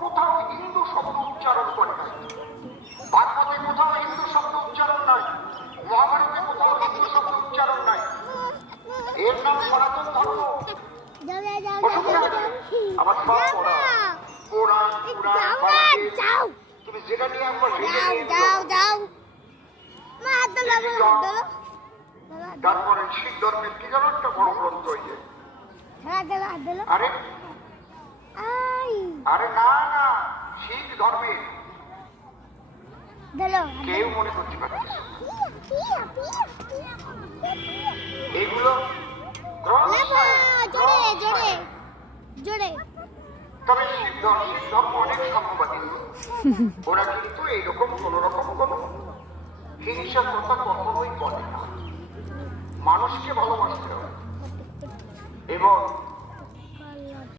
কোথাও হিন্দু শব্দ উচ্চারণ করে নাই, ভাগবতে কোথাও হিন্দু শব্দ উচ্চারণ নাই, মহাভারতে কোথাও হিন্দু শব্দ উচ্চারণ নাই। এর নাম সনাতন ধর্ম। আমার সব কোরআন তুমি যেটা নিয়ে আসবো তারপরে শিখ ধর্মের কি যেন একটা বড় গ্রন্থ হইছে। আরে আরে না না, শিখ ধর্মের কেউ মনে করতে পারছে এগুলো তবে শিখ ধর্ম অনেক সাম্যবাদী। ওরা কিন্তু এইরকম কোন রকম কোন হিংসার কথা কখনোই বলে না। মানুষকে ভালোবাসতে হবে এবং